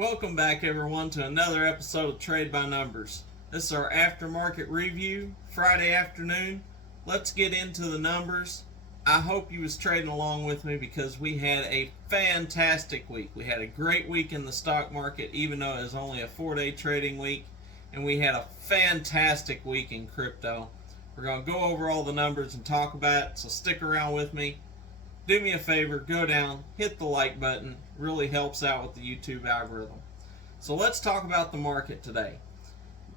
Welcome back, everyone, to another episode of Trade by Numbers. This is our aftermarket review, Friday afternoon. Let's get into the numbers. I hope you was trading along with me because we had a fantastic week. We had a great week in the stock market, even though it was only a 4-day trading week, and we had a fantastic week in crypto. We're going to go over all the numbers and talk about it, so stick around with me. Do me a favor, go down, hit the like button. Really helps out with the YouTube algorithm. So let's talk about the market today.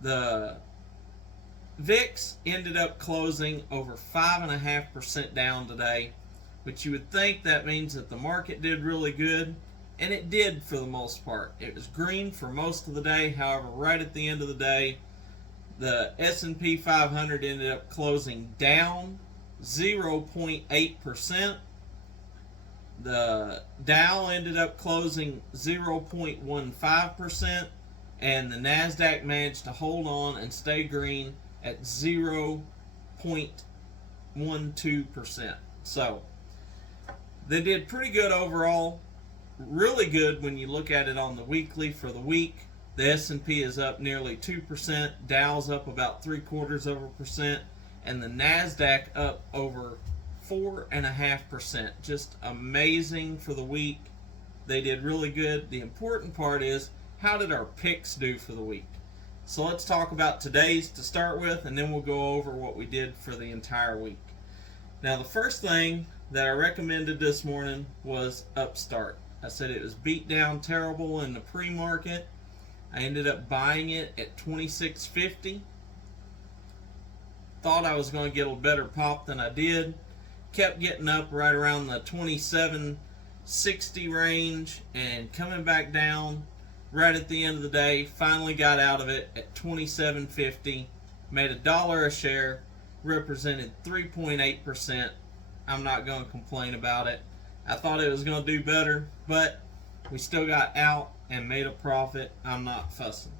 The VIX ended up closing over 5.5% down today, which you would think that means that the market did really good, and it did for the most part. It was green for most of the day. However, right at the end of the day, the S&P 500 ended up closing down 0.8%. The Dow ended up closing 0.15%, and the NASDAQ managed to hold on and stay green at 0.12%. So they did pretty good overall. Really good when you look at it on the weekly. For the week, the S&P is up nearly 2%, Dow's up about 0.75%, and the NASDAQ up over 4.5%. Just amazing for the week. They did really good. The important part is, how did our picks do for the week? So let's talk about today's to start with, and then we'll go over what we did for the entire week. Now, the first thing that I recommended this morning was Upstart. I said it was beat down terrible in the pre-market. I ended up buying it at $26.50. Thought I was going to get a better pop than I did. Kept getting up right around the 27.60 range and coming back down right at the end of the day. Finally got out of it at 27.50. Made $1 a share. Represented 3.8%. I'm not going to complain about it. I thought it was going to do better, but we still got out and made a profit. I'm not fussing.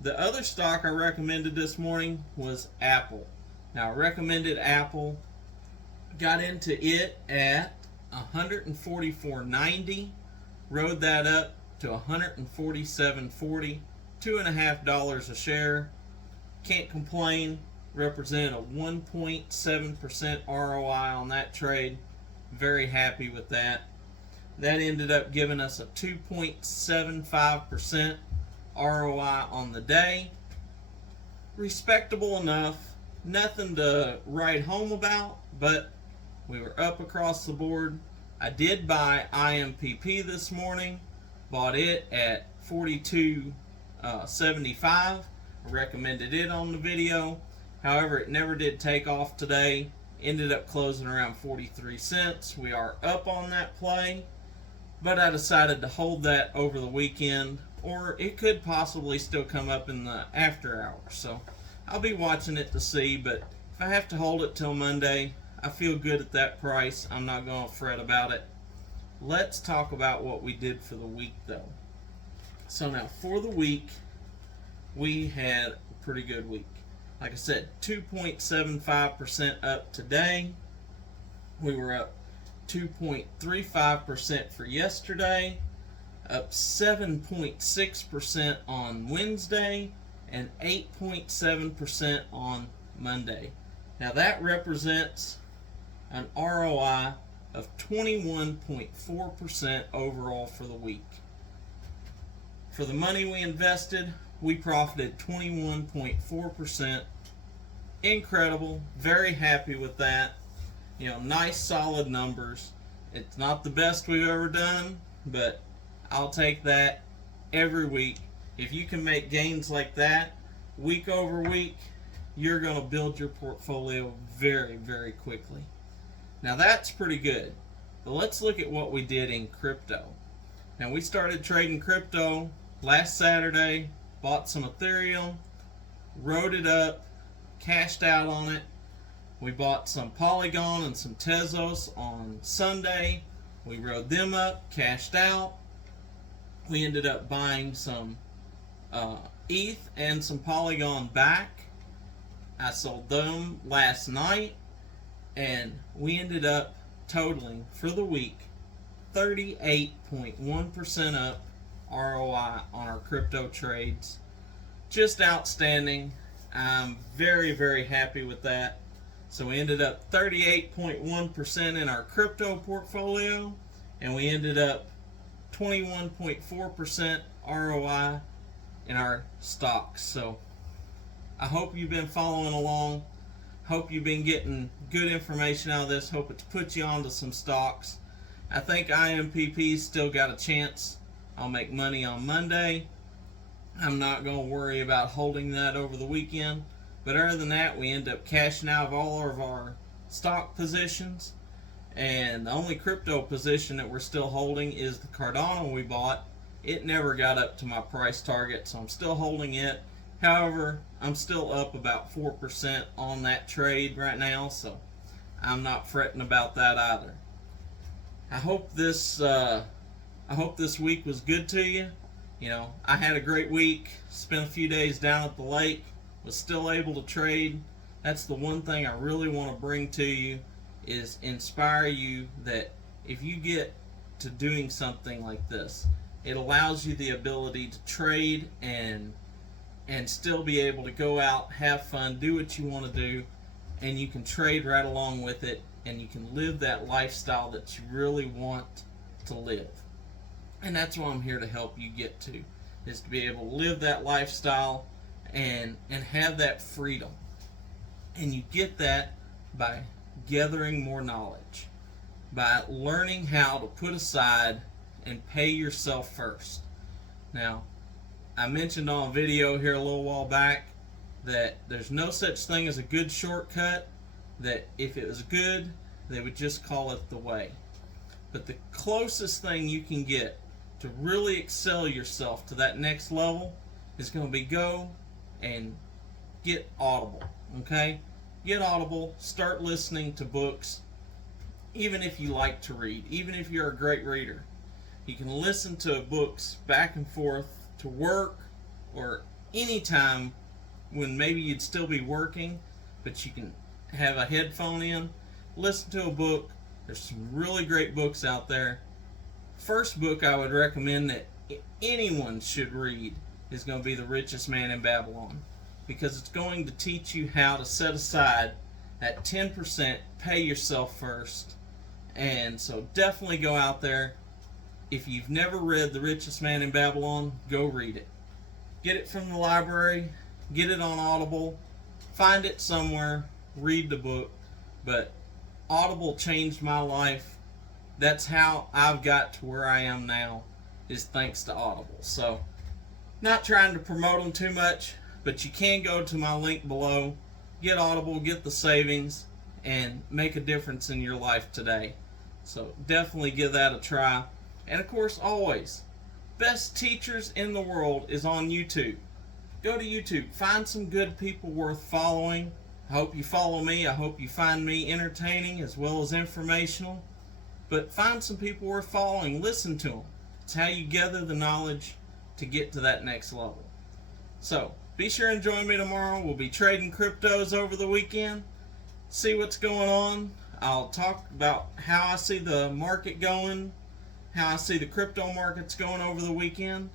The other stock I recommended this morning was Apple. Now, I recommended Apple. Got into it at $144.90, rode that up to $147.40, $2.50 a share. Can't complain. Represented a 1.7% ROI on that trade. Very happy with that. That ended up giving us a 2.75% ROI on the day. Respectable enough. Nothing to write home about, but we were up across the board. I did buy IMPP this morning. Bought it at $42.75. I recommended it on the video. However, it never did take off today. Ended up closing around 43 cents. We are up on that play, but I decided to hold that over the weekend, or it could possibly still come up in the after hours. So I'll be watching it to see, but if I have to hold it till Monday, I feel good at that price. I'm not going to fret about it. Let's talk about what we did for the week, though. So now, for the week, we had a pretty good week. Like I said, 2.75% up today. We were up 2.35% for yesterday, up 7.6% on Wednesday, and 8.7% on Monday. Now that represents an ROI of 21.4% overall for the week. For the money we invested, we profited 21.4%. Incredible. Very happy with that. You know, nice solid numbers. It's not the best we've ever done, but I'll take that every week. If you can make gains like that week over week, you're going to build your portfolio very, very quickly. Now that's pretty good. But let's look at what we did in crypto. Now we started trading crypto last Saturday, bought some Ethereum, rode it up, cashed out on it. We bought some Polygon and some Tezos on Sunday. We rode them up, cashed out. We ended up buying some ETH and some Polygon back. I sold them last night, and we ended up totaling for the week 38.1% up ROI on our crypto trades. Just outstanding. I'm very, very happy with that. So we ended up 38.1% in our crypto portfolio, and we ended up 21.4% ROI in our stocks. So I hope you've been following along. Hope you've been getting good information out of this. Hope it's put you onto some stocks. I think IMPP's still got a chance. I'll make money on Monday. I'm not going to worry about holding that over the weekend. But other than that, we end up cashing out of all of our stock positions. And the only crypto position that we're still holding is the Cardano we bought. It never got up to my price target, so I'm still holding it. However, I'm still up about 4% on that trade right now, so I'm not fretting about that either. I hope this week was good to you. You know, I had a great week. Spent a few days down at the lake. Was still able to trade. That's the one thing I really want to bring to you, is inspire you that if you get to doing something like this, it allows you the ability to trade and still be able to go out, have fun, do what you want to do, and you can trade right along with it, and you can live that lifestyle that you really want to live. And that's what I'm here to help you get to, is to be able to live that lifestyle and have that freedom. And you get that by gathering more knowledge, by learning how to put aside and pay yourself first. Now, I mentioned on a video here a little while back that there's no such thing as a good shortcut, that if it was good, they would just call it the way. But the closest thing you can get to really excel yourself to that next level is going to be go and get Audible, okay? Get Audible, start listening to books, even if you like to read, even if you're a great reader. You can listen to books back and forth to work or any time when maybe you'd still be working, but you can have a headphone in, listen to a book. There's some really great books out there. First book I would recommend that anyone should read is going to be The Richest Man in Babylon, because it's going to teach you how to set aside that 10%, pay yourself first. And so definitely go out there. If you've never read The Richest Man in Babylon, go read it. Get it from the library, get it on Audible, find it somewhere, read the book. But Audible changed my life. That's how I've got to where I am now, is thanks to Audible. So, not trying to promote them too much, but you can go to my link below, get Audible, get the savings, and make a difference in your life today. So definitely give that a try. And of course, always, best teachers in the world is on YouTube. Go to YouTube, find some good people worth following. I hope you follow me. I hope you find me entertaining as well as informational. But find some people worth following. Listen to them. It's how you gather the knowledge to get to that next level. So be sure and join me tomorrow. We'll be trading cryptos over the weekend. See what's going on. I'll talk about how I see the market going, how I see the crypto markets going over the weekend,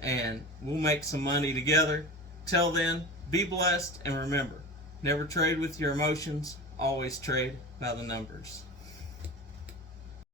and we'll make some money together. Till then, be blessed, and remember, never trade with your emotions, always trade by the numbers.